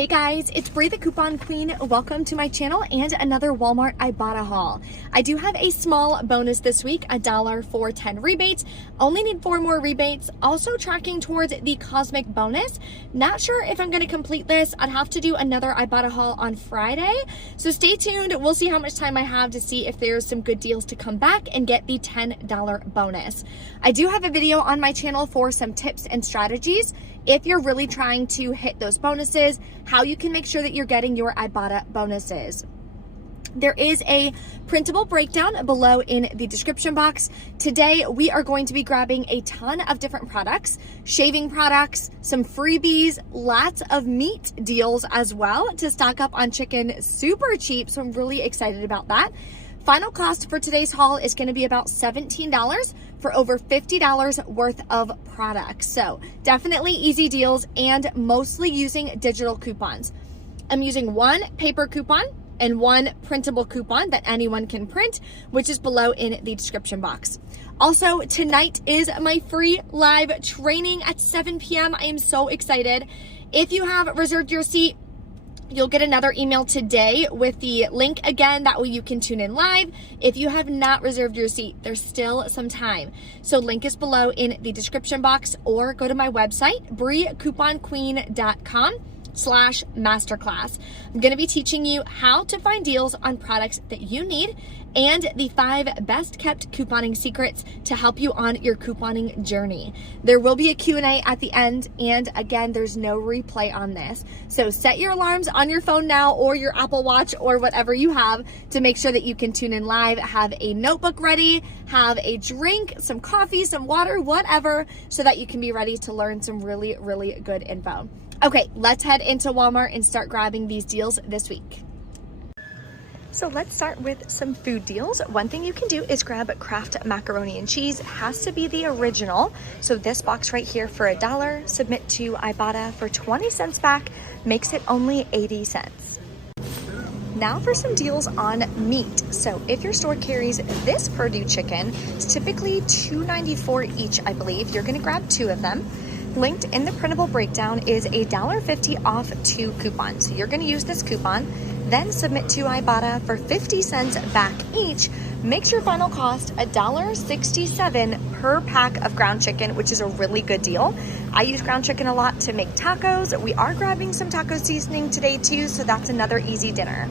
Hey guys, it's Bree the Coupon Queen. Welcome to my channel and another Walmart Ibotta haul. I do have a small bonus this week, $1 for 10 rebates. Only need 4 more rebates. Also tracking towards the cosmic bonus. Not sure if I'm going to complete this. I'd have to do another Ibotta haul on Friday. So stay tuned. We'll see how much time I have to see if there's some good deals to come back and get the $10 bonus. I do have a video on my channel for some tips and strategies if you're really trying to hit those bonuses, how you can make sure that you're getting your Ibotta bonuses. There is a printable breakdown below in the description box. Today, we are going to be grabbing a ton of different products, shaving products, some freebies, lots of meat deals as well to stock up on chicken super cheap. So I'm really excited about that. Final cost for today's haul is going to be about $17 for over $50 worth of products. So definitely easy deals and mostly using digital coupons. I'm using one paper coupon and one printable coupon that anyone can print, which is below in the description box. Also, tonight is my free live training at 7 p.m. I am so excited. If you have reserved your seat, you'll get another email today with the link again. That way you can tune in live. If you have not reserved your seat, there's still some time. So link is below in the description box or go to my website, breecouponqueen.com/masterclass. I'm going to be teaching you how to find deals on products that you need and the 5 best kept couponing secrets to help you on your couponing journey. There will be a Q&A at the end, and again, there's no replay on this. So set your alarms on your phone now or your Apple Watch or whatever you have to make sure that you can tune in live, have a notebook ready, have a drink, some coffee, some water, whatever, so that you can be ready to learn some really, really good info. Okay, let's head into Walmart and start grabbing these deals this week. So let's start with some food deals. One thing you can do is grab Kraft macaroni and cheese. It has to be the original. So this box right here for $1, submit to Ibotta for 20 cents back, makes it only 80 cents. Now for some deals on meat. So if your store carries this Purdue chicken, it's typically $2.94 each, I believe. You're gonna grab 2 of them. Linked in the printable breakdown is a $1.50 off 2 coupons. So you're gonna use this coupon, then submit to Ibotta for 50 cents back each, makes your final cost $1.67 per pack of ground chicken, which is a really good deal. I use ground chicken a lot to make tacos. We are grabbing some taco seasoning today too, so that's another easy dinner.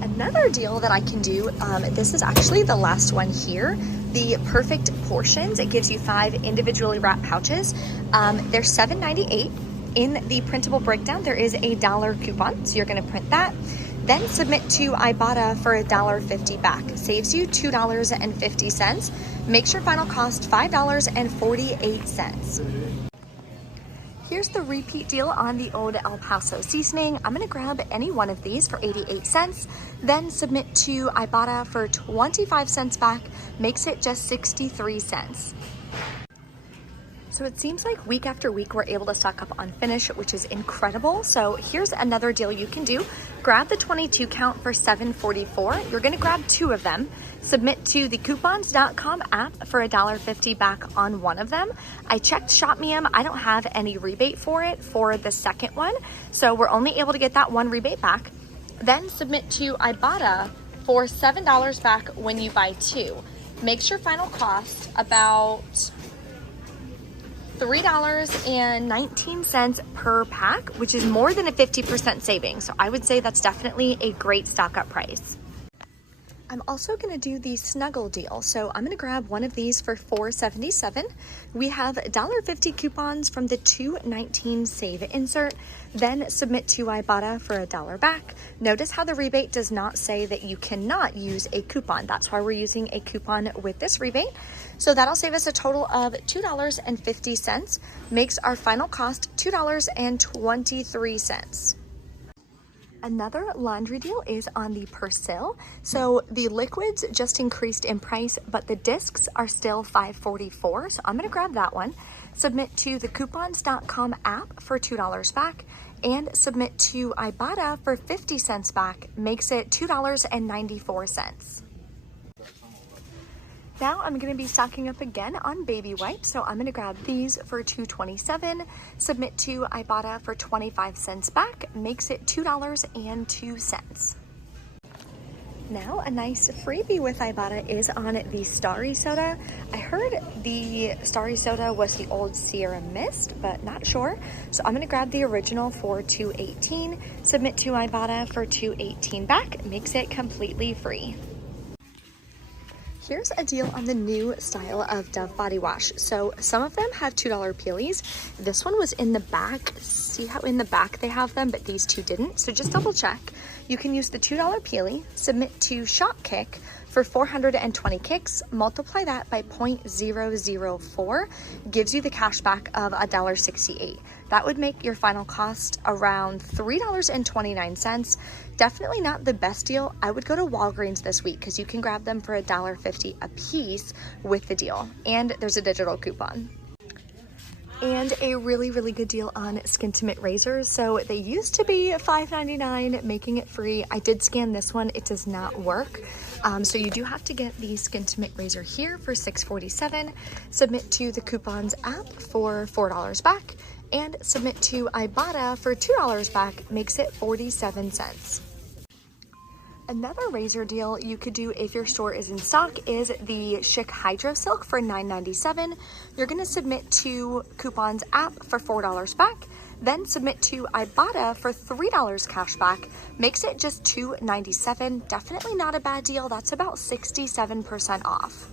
Another deal that I can do, this is actually the last one here, the perfect portions. It gives you 5 individually wrapped pouches. They're $7.98. In the printable breakdown, there is a $1 coupon, so you're going to print that. Then submit to Ibotta for $1.50 back. Saves you $2.50. Makes your final cost $5.48. Here's the repeat deal on the old El Paso seasoning. I'm going to grab any one of these for 88 cents. Then submit to Ibotta for 25 cents back. Makes it just 63 cents. So it seems like week after week we're able to stock up on Finish, which is incredible. So here's another deal you can do. Grab the 22 count for $7.44. You're gonna grab 2 of them. Submit to the coupons.com app for $1.50 back on one of them. I checked ShopMeum. I don't have any rebate for it for the second one. So we're only able to get that one rebate back. Then submit to Ibotta for $7 back when you buy 2. Makes your final cost about $3.19 per pack, which is more than a 50% saving. So I would say that's definitely a great stock up price. I'm also going to do the Snuggle deal. So I'm going to grab one of these for $4.77. We have $1.50 coupons from the $2.19 save insert, then submit to Ibotta for $1 back. Notice how the rebate does not say that you cannot use a coupon. That's why we're using a coupon with this rebate. So that'll save us a total of $2.50, makes our final cost $2.23. Another laundry deal is on the Persil. So the liquids just increased in price, but the discs are still $5.44. So I'm gonna grab that one, submit to the coupons.com app for $2 back, and submit to Ibotta for 50 cents back, makes it $2.94. Now I'm going to be stocking up again on baby wipes, so I'm going to grab these for $2.27, submit to Ibotta for 25 cents back, makes it $2.02. Now a nice freebie with Ibotta is on the Starry Soda. I heard the Starry Soda was the old Sierra Mist, but not sure. So I'm gonna grab the original for $2.18, submit to Ibotta for $2.18 back, makes it completely free. Here's a deal on the new style of Dove body wash. So some of them have $2 peelies. This one was in the back. See how in the back they have them, but these two didn't. So just double check. You can use the $2 peelie, submit to Shopkick for 420 kicks, multiply that by 0.004, gives you the cash back of $1.68. That would make your final cost around $3.29. Definitely not the best deal. I would go to Walgreens this week because you can grab them for $1.50 a piece with the deal. And there's a digital coupon. And a really, really good deal on Skintimate razors. So they used to be $5.99, making it free. I did scan this one, it does not work. So you do have to get the Skintimate razor here for $6.47, submit to the coupons app for $4 back, and submit to Ibotta for $2 back, makes it 47 cents. Another razor deal you could do if your store is in stock is the Chic Hydro Silk for $9.97. You're going to submit to Coupons app for $4 back, then submit to Ibotta for $3 cash back, makes it just $2.97. Definitely not a bad deal. That's about 67% off.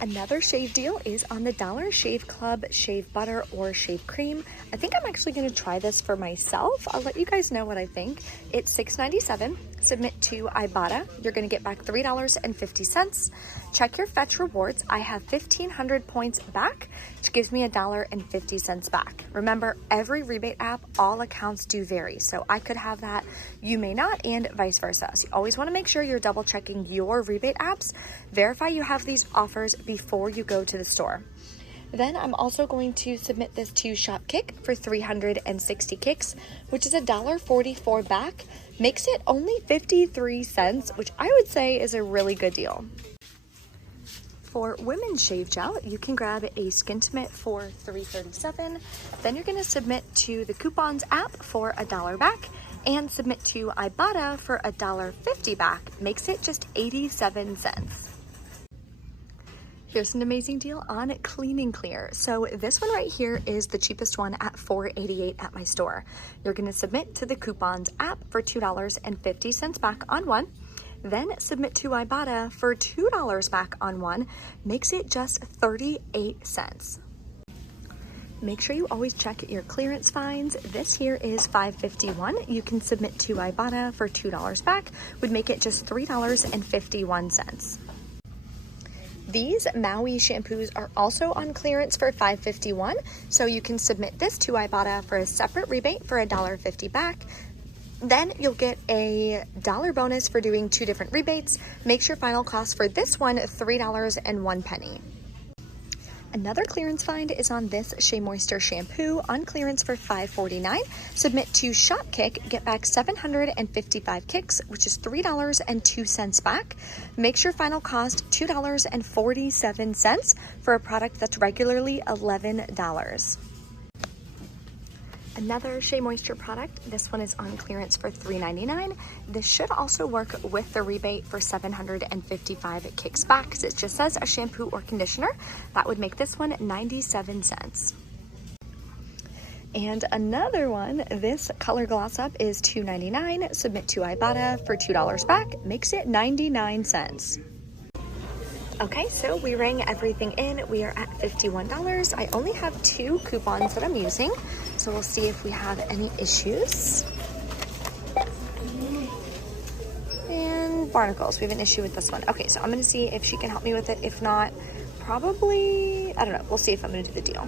Another shave deal is on the Dollar Shave Club shave butter or shave cream. I think I'm actually going to try this for myself. I'll let you guys know what I think. It's $6.97. Submit to Ibotta. You're going to get back $3.50. Check your fetch rewards. I have 1,500 points back, which gives me $1.50 back. Remember, every rebate app, all accounts do vary. So I could have that, you may not, and vice versa. So you always want to make sure you're double checking your rebate apps. Verify you have these offers before you go to the store. Then I'm also going to submit this to Shopkick for 360 kicks, which is $1.44 back. Makes it only 53 cents, which I would say is a really good deal. For women's shave gel, you can grab a Skintimate for $3.37. Then you're going to submit to the Coupons app for $1 back and submit to Ibotta for $1.50 back. Makes it just 87 cents. Here's an amazing deal on Clean and Clear. So this one right here is the cheapest one at $4.88 at my store. You're going to submit to the Coupons app for $2.50 back on one, then submit to Ibotta for $2 back on one, makes it just 38 cents. Make sure you always check your clearance fines. This here is $5.51. You can submit to Ibotta for $2 back, would make it just $3.51. These Maui shampoos are also on clearance for $5.51, so you can submit this to Ibotta for a separate rebate for $1.50 back. Then you'll get a $1 bonus for doing 2 different rebates. Makes your final cost for this one $3.01. Another clearance find is on this Shea Moisture shampoo on clearance for $5.49. Submit to Shopkick, get back 755 kicks, which is $3.02 back. Makes your final cost $2.47 for a product that's regularly $11. Another Shea Moisture product, this one is on clearance for $3.99. This should also work with the rebate for 755 kicks back because it just says a shampoo or conditioner. That would make this one 97 cents. And another one, this Color Gloss Up is $2.99. Submit to Ibotta for $2 back, makes it 99 cents. Okay, so we rang everything in. We are at $51. I only have 2 coupons that I'm using, so we'll see if we have any issues. And barnacles, we have an issue with this one. Okay, so I'm gonna see if she can help me with it. If not, probably, I don't know. We'll see if I'm gonna do the deal.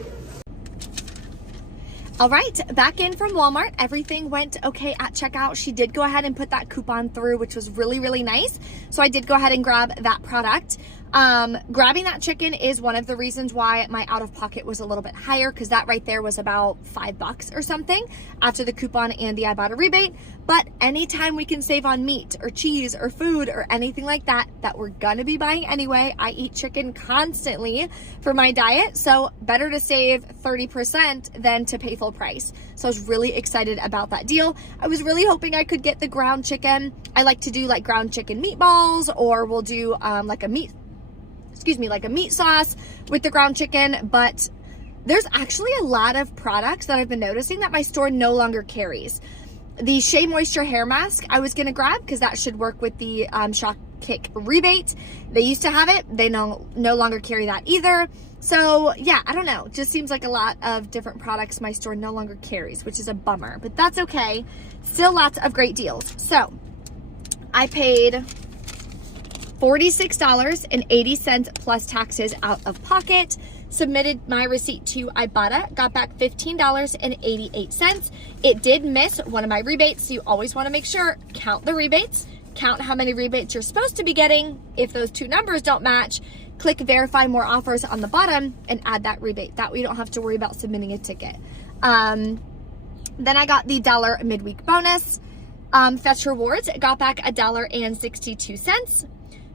All right, back in from Walmart. Everything went okay at checkout. She did go ahead and put that coupon through, which was really, really nice. So I did go ahead and grab that product. Grabbing that chicken is one of the reasons why my out-of-pocket was a little bit higher, because that right there was about $5 or something after the coupon and the Ibotta rebate. But anytime we can save on meat or cheese or food or anything like that we're gonna be buying anyway. I eat chicken constantly for my diet, so better to save 30% than to pay full price. So I was really excited about that deal. I was really hoping I could get the ground chicken. I like to do like ground chicken meatballs, or we'll do like a meat sauce with the ground chicken. But there's actually a lot of products that I've been noticing that my store no longer carries. The Shea Moisture hair mask I was gonna grab because that should work with the Shock Kick rebate. They used to have it. They no longer carry that either. So yeah, I don't know. Just seems like a lot of different products my store no longer carries, which is a bummer, but that's okay. Still lots of great deals. So I paid $46.80 plus taxes out of pocket, submitted my receipt to Ibotta, got back $15.88. It did miss one of my rebates, so you always want to make sure, count the rebates, count how many rebates you're supposed to be getting. If those two numbers don't match, click verify more offers on the bottom and add that rebate. That way you don't have to worry about submitting a ticket. Then I got the $1 midweek bonus. Fetch Rewards, got back $1.62.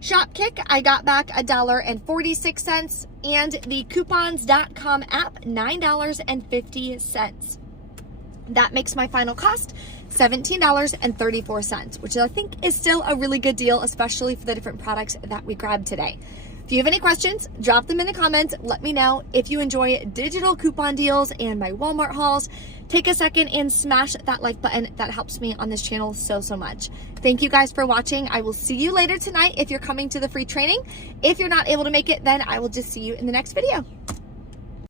Shopkick, I got back $1.46, and the coupons.com app, $9.50. That makes my final cost $17.34, which I think is still a really good deal, especially for the different products that we grabbed today. If you have any questions, drop them in the comments. Let me know. If you enjoy digital coupon deals and my Walmart hauls, take a second and smash that like button. That helps me on this channel so much. Thank you guys for watching. I will see you later tonight if you're coming to the free training. If you're not able to make it, then I will just see you in the next video.